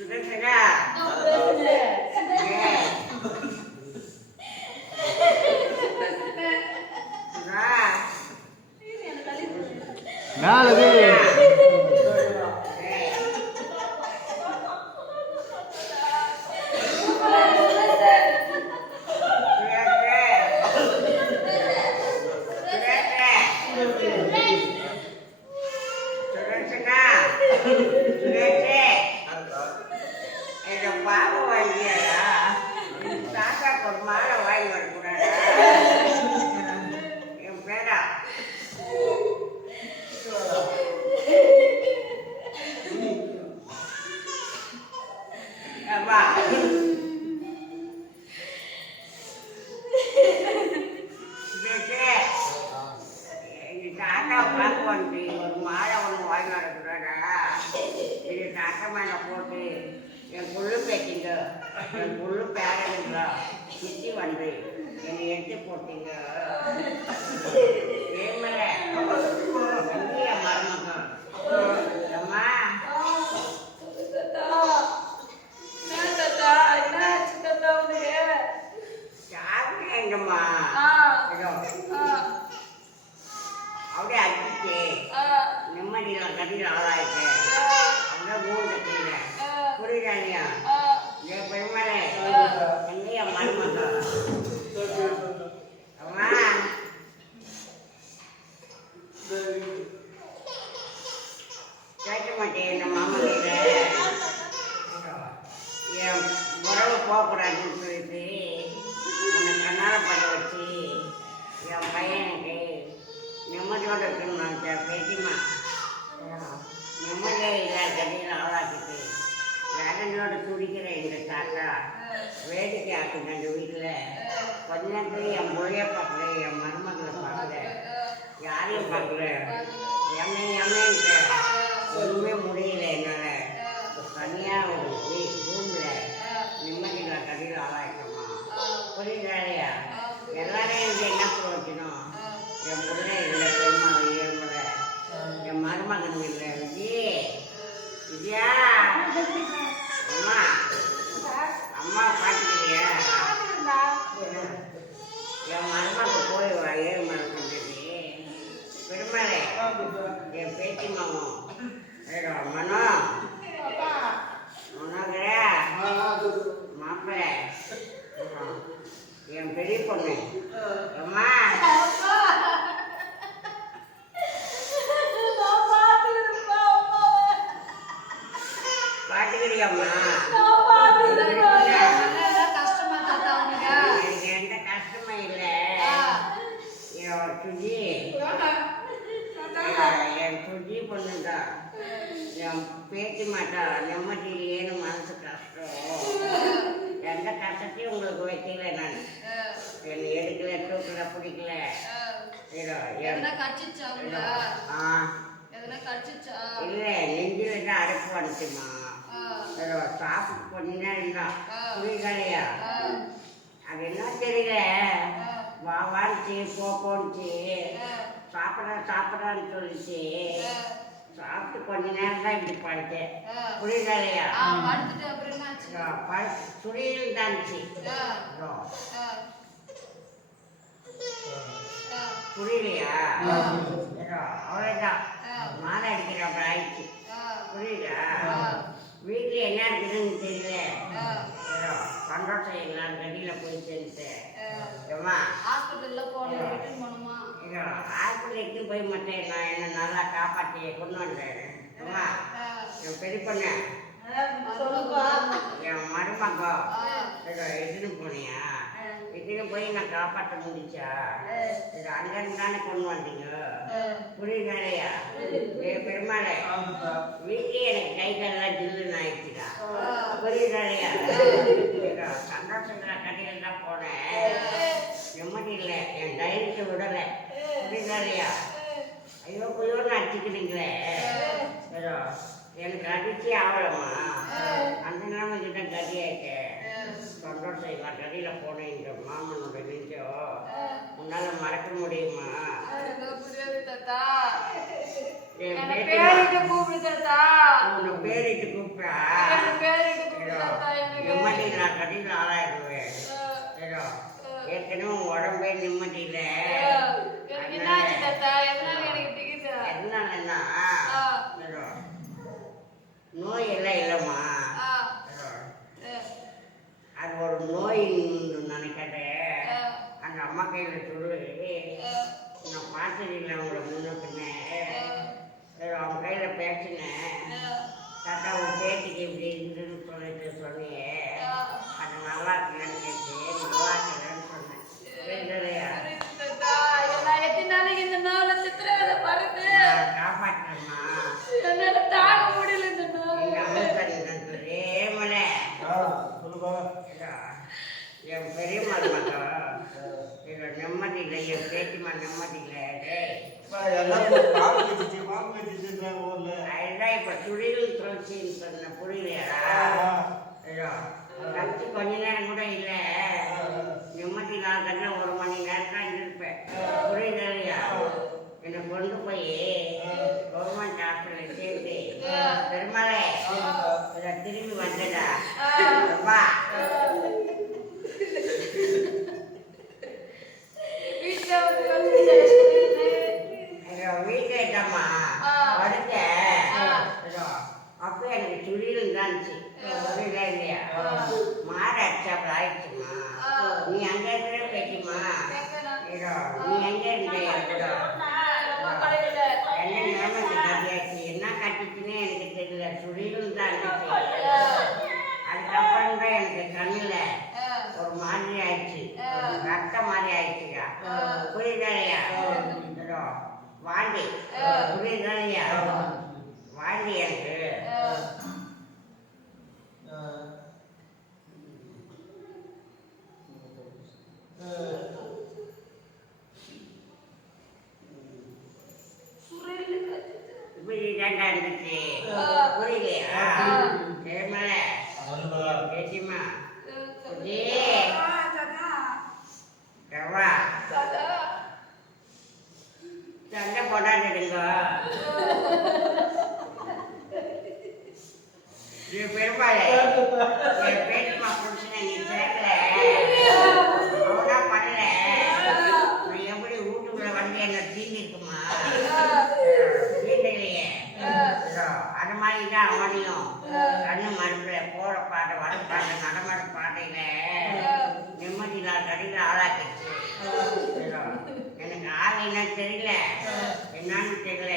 சுடா ஏ சுடா நாலு ஏ எங்க இது போட்டு என் கொள்ளு பேட்டிங்க என் கொள்ளு பேரனுங்க சுற்றி வந்து என்னை எடுத்து போட்டீங்க ஏன் மேலே எங்கேயா மருமகன் அம்மா சாப்பிட்டேன் எங்கம்மா இதோ, அப்படியே அடிச்சு நிம்மதியில் கட்டியில் ஆளாயிட்டு அப்படியே மூணு கட்டில புரியுதானியா என் பெருமாளே எங்கேயா மருமகன் அம்மா கேட்க மாட்டேன் என் மாமா கிட்ட என் உறவு போகக்கூடாதுன்னு சொல்லிட்டு உன்னை கண்ணால் பண்ண வச்சு என் பையனுக்கு நிம்மதியோடு இருக்கணும்னு நினச்சேன் பேட்டிமா நிம்மதியே இல்லை கடையில் ஆளாக்கிட்டு வேதனையோட துடிக்கிற எங்கள் தாத்தா வேடிக்கை ஆக்குங்க அந்த வீட்டில் கொஞ்ச நேரத்துல என் மொழியை பார்க்கல என் மருமகளை பார்க்கல யாரையும் பார்க்கல எம்மை ஒன்றுமே முடியல என்னால். தனியாக ஒரு ரூமில் நிம்மதியில் கடையில் ஆளாயிட்டோமா? புரியுதா எல்லாரையும் வந்து என்ன பிரயோஜனம் என் பிள்ளை இல்லை பெருமாள் ஏழுமுறை என் மருமகன் இல்லை. விஜய் விஜயா. அம்மா. அம்மா பாட்டுக்கிறியம்மா எந்த கஷ்டமும் இல்லை. என் சுஜி என் சுஜி பொண்ணுதான் என் பேத்தி மாட்டா நிம்மதியிலேன்னு மனசு கஷ்டம். எந்த கஷ்டத்தையும் உங்களுக்கு வைக்கல நான். என்ன எடுக்கல தூக்கல பிடிக்கல. இதோ, என்- இதோ, ஆ இல்லை நெஞ்சில் தான் அடைப்பு வந்துச்சுமா இதோ, சாப்பிட்டு கொஞ்ச நேரம் தான் புரியுதலையா அது என்ன தெரியல வா வான்ச்சு போ போன்ச்சு சாப்பிட்ற சாப்பிட்றான்னு சொல்லிச்சு சாப்பிட்டு கொஞ்ச நேரம் தான் இப்படி படுத்தேன். புரியுதலையா சுழியில் தான்ச்சு. புரியலையா? அவ்வளோதான் மாலை அடிக்கிறப்ப ஆயிடுச்சு புரியுதா வீட்டில் என்ன இருக்குதுன்னு தெரியல ஏதோ சந்தோஷம் எல்லாம் கடியில் போய் சேர்ந்துட்டேன் ஏம்மா ஹாஸ்பிட்டல்ல போனோம் ரிட்டர்ன் பண்ணுமா இதோ ஆஸ்பத்திரிக்கு போய் மட்டும் நான் என்ன நல்லா காப்பாற்றி கொண்டு வந்தேன் என் பெரிய பொண்ணு என் மருமகோ இதோ எதுன்னு போனியா? இதுன்னு போய் நான் காப்பாற்ற முடிச்சா இது அங்கேருந்து தானே கொண்டு வந்தீங்க? புரியுதாலையா ஏ பெருமாளே வீட்லயே எனக்கு கை கைகள்லாம் ஜில்லுன்னு ஆயிடுச்சுடா. புரியுதாலையா சந்தோஷத்துல கடையில் தான் போனேன் நிம்மதி இல்லை என் தைரியத்தை விடலை. புரியுதாலையா ஐயோ குயோன்னு அடிச்சுக்கிறீங்களே ஏதோ எனக்கு அடிச்சு ஆகலம்மா. அந்த நிலைமை கிட்ட கதியாயிட்டேன் சந்தோஷம் கடையில் போனேன் இந்த மாமனோட நெஞ்சோ உன்னால மறக்க முடியுமா? பேரிட்டு கூப்பிடு தாத்தா. உன்னை பேரிட்டு கூப்பிடு நிம்மதி நான் கடையில் ஆளாயிடுவேன் ஏதோ ஏற்கனவே உடம்பே நிம்மதி இல்லை எனக்கு என்னாச்சு தாத்தா என்ன எனக்கு திகிதா என்னன்னா ஆ. ஏதோ நோய் எல்லாம் இல்லைம்மா. அது ஒரு நோய் என் பெரிய இது நிம்மதி இல்லை என் பேட்டிமா நிம்மதி இல்லை. அதுதான் இப்ப சொன்ன புரியலையா ஐயோ கத்து கொஞ்ச நேரம் கூட இல்ல நிம்மதி நான் கண்ண ஒரு மணி நேரம் தான் இருப்பேன் புரியுது இல்லையா என்னை கொண்டு போய் கவர்மெண்ட் ஹாஸ்பிட்டல் சேர்த்து பெருமலை இதை திரும்பி வந்தடா வா வீட்டுல வந்து வந்து ஐயோ வீட்டேட்டம்மா ஆ. படுத்தேன் ஆ. ஐயோ அப்போ எனக்கு துளிகள் தான்ச்சு புரியுதா இல்லையா மாற அடிச்சாப்புல ஆயிடுச்சுமா ஆ. நீ அங்க இருக்கிற பேட்டிமா எங்கண்ணா? ஐயோ நீ எங்க இருந்த ஐயோ ரொம்ப பழகல என்ன நிலைமை கட்டியாச்சு என்ன கட்டிச்சுன்னே எனக்கு தெரியல. சுழிலும் தான் அதுக்கப்புறம் தான் எனக்கு கண்ணுல ஒரு மாதிரி ஆயிடுச்சு. ரத்த மாதிரி ஆயிடுச்சுயா புரியுதாலையா வாந்தி புரியுதாலையா வாந்தி எனக்கு சண்டை போடாதுங்க நீ பெருமாளே என்னன்னு தெரியல. என்னன்னு தெரியல.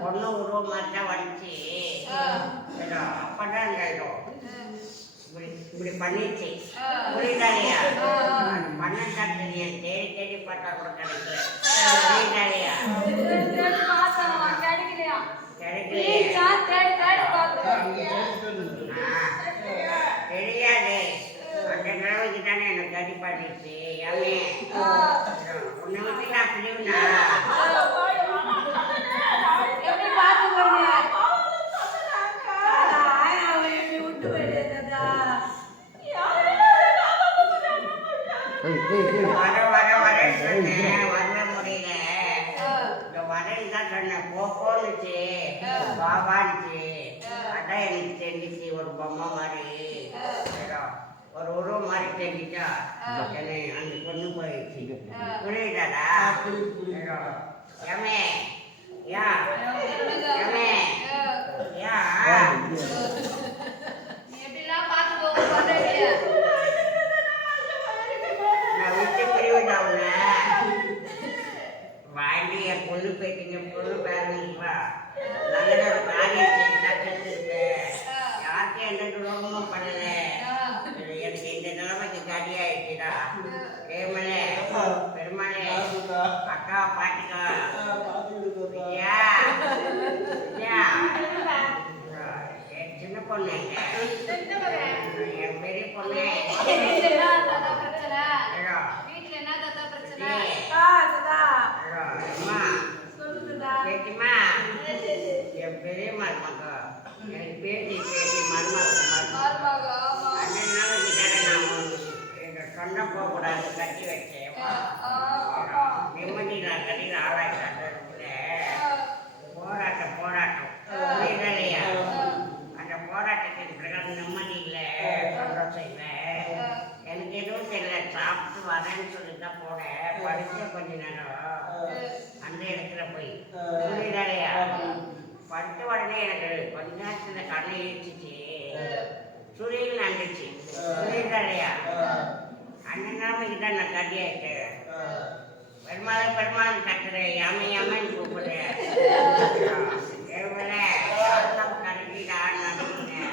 பொண்ணு உருவ மாதிரி தான் வந்துச்சு அப்பதான் இந்த இப்படி இப்படி பண்ணிச்சு புரியுதாலையா? அது பண்ணதான் தெரியும் தேடி தேடி பார்த்தா கூட கிடைக்கல. புரியுதாலையா? தெரியாது. அந்த நிலவுக்கு தானே எனக்கு அடிப்பாடிச்சு பண்ணிச்சு விட்டு நான் அதான் எனக்கு தெரிஞ்சிச்சு ஒரு பொம்மை மாதிரி ஒரு தெரிஞ்சிச்சா என்னை அங்க கொண்டு போயிடுச்சு புரியுதாடா ஏமே யா ஏமே யா என் பொண்ணு போயிட்டீங்க பொண்ணு பேரணுங்களா நல்ல காரியம் செஞ்சா யாருக்கும் எந்த துரோகமும் பண்ணல இது எனக்கு இந்த நிலைமைக்கு கடியாயிடுச்சுடா ஏமலே பெருமாளே அக்கா பாட்டிக்கா ஐயா ஐயா பொண்ணு எங்க? எந்த மகன்? என் பெரிய பொண்ணு வீட்டுல என்ன தாத்தா பிரச்சனை? ஹலோ வீட்டுல என்ன தாத்தா பிரச்சனை? ஏய். ஆ, தாத்தா. ஹலோ அம்மா சொல்லு தாத்தா. பேட்டிமா என் பெரிய மருமக. எனக்கு பேட்டி பேட்டி மருமக நான் எங்க சொன்ன போகக்கூடாது கட்டி வச்சேன். ஆ, ஆ, ஆமா. நிம்மதியில் கட்டியில் ஆளாயிட்டாங்க ஆ, போராட்டம் போராட்டம் புரியலையா அந்த போராட்டத்தின் பிரகாரம் நிம்மதி இல்லை சந்தோஷம் இல்லை எனக்கு எதுவும் தெரியல சாப்பிட்டு வரேன்னு சொல்லி தான் போனேன் படிச்ச கொஞ்ச நேரம் அந்த இடத்துல போய். புரியலையா படித்த உடனே எனக்கு கொஞ்ச நேரத்துல கடலை ஈர்ச்சிச்சு சுழியில் நண்டுச்சு புரியலையா அண்ணன் நிலைமைக்கு தான் நான் கட்டியாயிட்டேன். பெருமாள் பெருமாள் கட்டுறேன். யாமை யாமைன்னு கூப்பிடுறேன்.